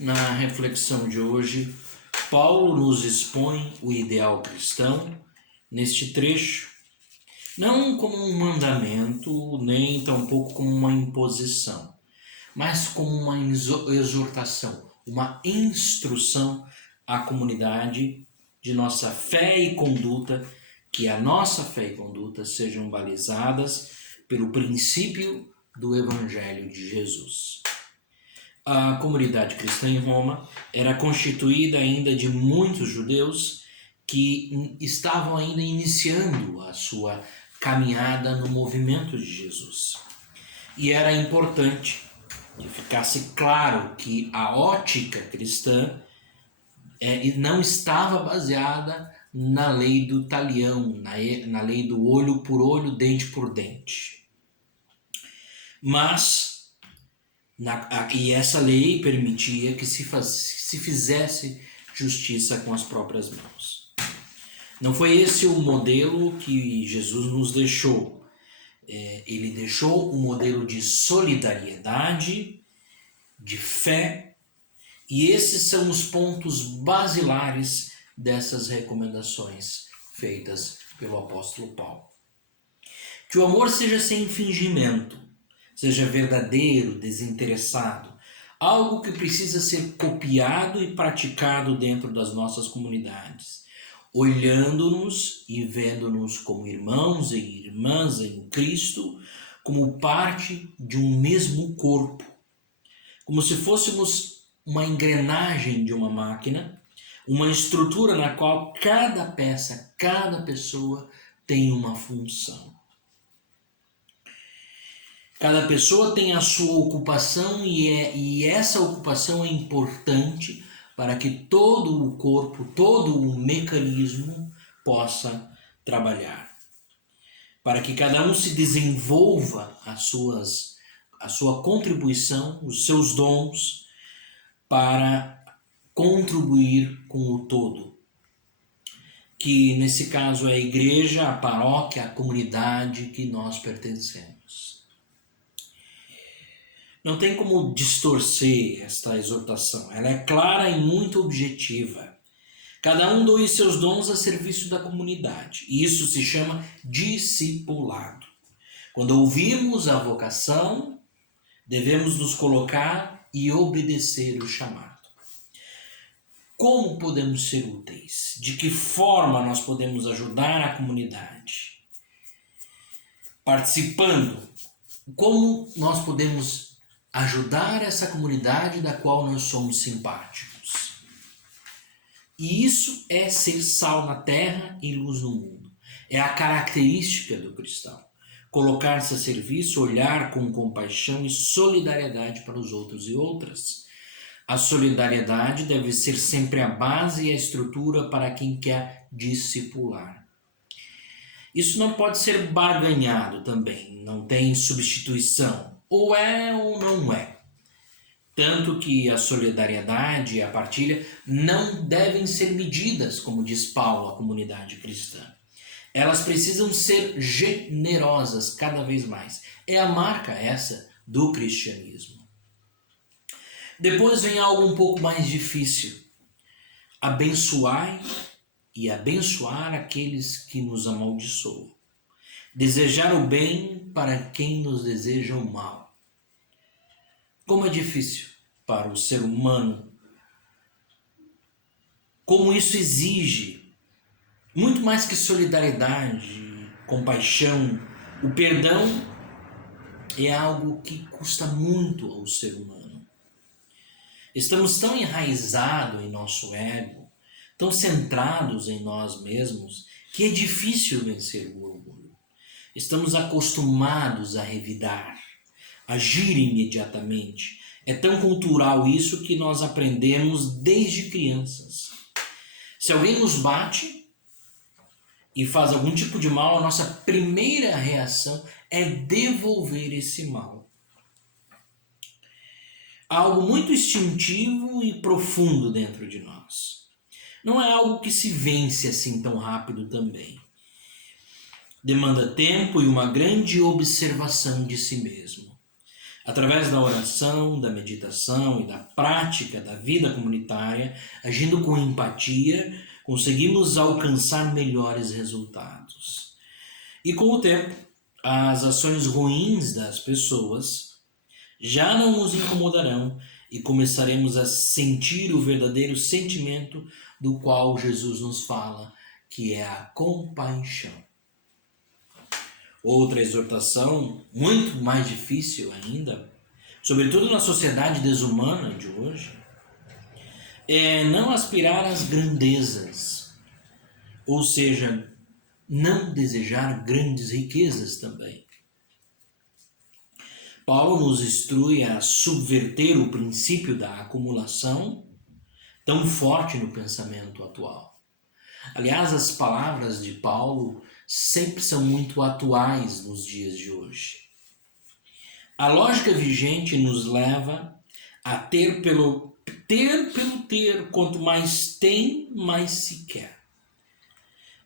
Na reflexão de hoje, Paulo nos expõe o ideal cristão neste trecho, não como um mandamento, nem tampouco como uma imposição, mas como uma exortação, uma instrução à comunidade de nossa fé e conduta, que a nossa fé e conduta sejam balizadas pelo princípio do Evangelho de Jesus. A comunidade cristã em Roma era constituída ainda de muitos judeus que estavam ainda iniciando a sua caminhada no movimento de Jesus. E era importante que ficasse claro que a ótica cristã não estava baseada na lei do talião, na lei do olho por olho, dente por dente. Mas e essa lei permitia que se fizesse justiça com as próprias mãos. Não foi esse o modelo que Jesus nos deixou. Ele deixou um modelo de solidariedade, de fé, e esses são os pontos basilares dessas recomendações feitas pelo apóstolo Paulo. Que o amor seja sem fingimento, seja verdadeiro, desinteressado, algo que precisa ser copiado e praticado dentro das nossas comunidades, olhando-nos e vendo-nos como irmãos e irmãs em Cristo, como parte de um mesmo corpo, como se fôssemos uma engrenagem de uma máquina, uma estrutura na qual cada peça, cada pessoa tem uma função. Cada pessoa tem a sua ocupação e essa ocupação é importante para que todo o corpo, todo o mecanismo possa trabalhar. Para que cada um se desenvolva a sua contribuição, os seus dons, para contribuir com o todo. Que nesse caso é a igreja, a paróquia, a comunidade que nós pertencemos. Não tem como distorcer esta exortação. Ela é clara e muito objetiva. Cada um doe seus dons a serviço da comunidade. E isso se chama discipulado. Quando ouvimos a vocação, devemos nos colocar e obedecer o chamado. Como podemos ser úteis? De que forma nós podemos ajudar a comunidade? Participando. Como nós podemos ajudar essa comunidade da qual nós somos simpáticos? E isso é ser sal na terra e luz no mundo. É a característica do cristão. Colocar-se a serviço, olhar com compaixão e solidariedade para os outros e outras. A solidariedade deve ser sempre a base e a estrutura para quem quer discipular. Isso não pode ser barganhado também, não tem substituição. Ou é ou não é. Tanto que a solidariedade e a partilha não devem ser medidas, como diz Paulo, à comunidade cristã. Elas precisam ser generosas cada vez mais. É a marca essa do cristianismo. Depois vem algo um pouco mais difícil. Abençoai e abençoar aqueles que nos amaldiçoam. Desejar o bem para quem nos deseja o mal. Como é difícil para o ser humano. Como isso exige muito mais que solidariedade, compaixão. O perdão é algo que custa muito ao ser humano. Estamos tão enraizados em nosso ego, tão centrados em nós mesmos, que é difícil vencer o orgulho. Estamos acostumados a revidar, agir imediatamente. É tão cultural isso que nós aprendemos desde crianças. Se alguém nos bate e faz algum tipo de mal, a nossa primeira reação é devolver esse mal. Algo muito instintivo e profundo dentro de nós. Não é algo que se vence assim tão rápido também. Demanda tempo e uma grande observação de si mesmo. Através da oração, da meditação e da prática da vida comunitária, agindo com empatia, conseguimos alcançar melhores resultados. E com o tempo, as ações ruins das pessoas já não nos incomodarão e começaremos a sentir o verdadeiro sentimento do qual Jesus nos fala, que é a compaixão. Outra exortação, muito mais difícil ainda, sobretudo na sociedade desumana de hoje, é não aspirar às grandezas, ou seja, não desejar grandes riquezas também. Paulo nos instrui a subverter o princípio da acumulação, tão forte no pensamento atual. Aliás, as palavras de Paulo sempre são muito atuais nos dias de hoje. A lógica vigente nos leva a ter pelo ter, quanto mais tem, mais se quer.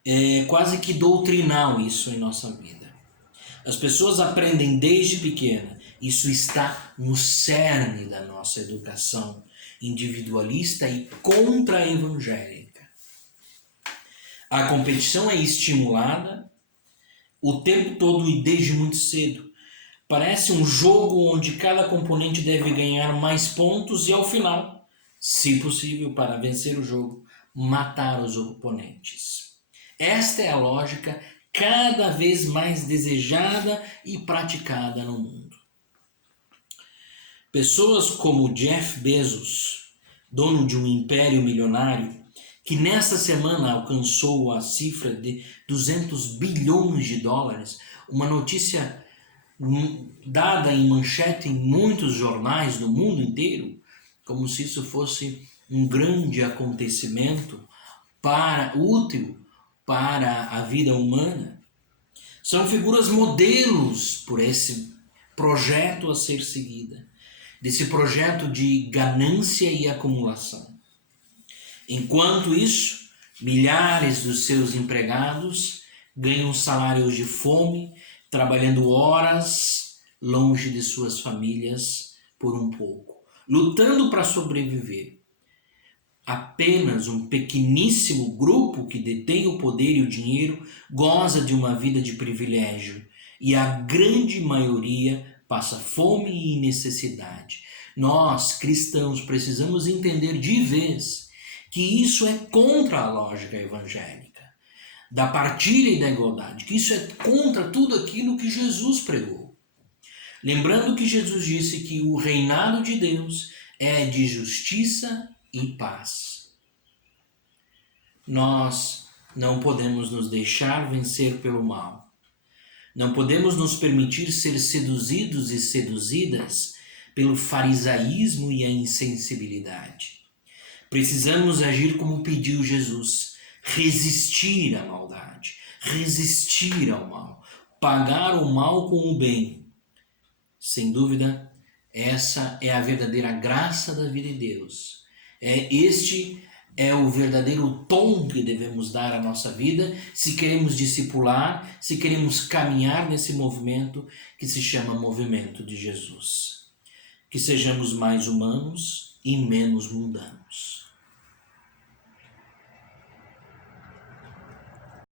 É quase que doutrinal isso em nossa vida. As pessoas aprendem desde pequena, isso está no cerne da nossa educação individualista e contra-evangélica. A competição é estimulada o tempo todo e desde muito cedo. Parece um jogo onde cada componente deve ganhar mais pontos e, ao final, se possível, para vencer o jogo, matar os oponentes. Esta é a lógica cada vez mais desejada e praticada no mundo. Pessoas como Jeff Bezos, dono de um império milionário, que nesta semana alcançou a cifra de 200 bilhões de dólares, uma notícia dada em manchete em muitos jornais do mundo inteiro, como se isso fosse um grande acontecimento útil para a vida humana. São figuras modelos por esse projeto a ser seguida, desse projeto de ganância e acumulação. Enquanto isso, milhares dos seus empregados ganham salários de fome, trabalhando horas longe de suas famílias por um pouco, lutando para sobreviver. Apenas um pequeníssimo grupo que detém o poder e o dinheiro goza de uma vida de privilégio, e a grande maioria passa fome e necessidade. Nós, cristãos, precisamos entender de vez que isso é contra a lógica evangélica, da partilha e da igualdade, que isso é contra tudo aquilo que Jesus pregou. Lembrando que Jesus disse que o reinado de Deus é de justiça e paz. Nós não podemos nos deixar vencer pelo mal. Não podemos nos permitir ser seduzidos e seduzidas pelo farisaísmo e a insensibilidade. Precisamos agir como pediu Jesus, resistir à maldade, resistir ao mal, pagar o mal com o bem. Sem dúvida, essa é a verdadeira graça da vida de Deus. Este é o verdadeiro tom que devemos dar à nossa vida se queremos discipular, se queremos caminhar nesse movimento que se chama movimento de Jesus. Que sejamos mais humanos e menos mundanos.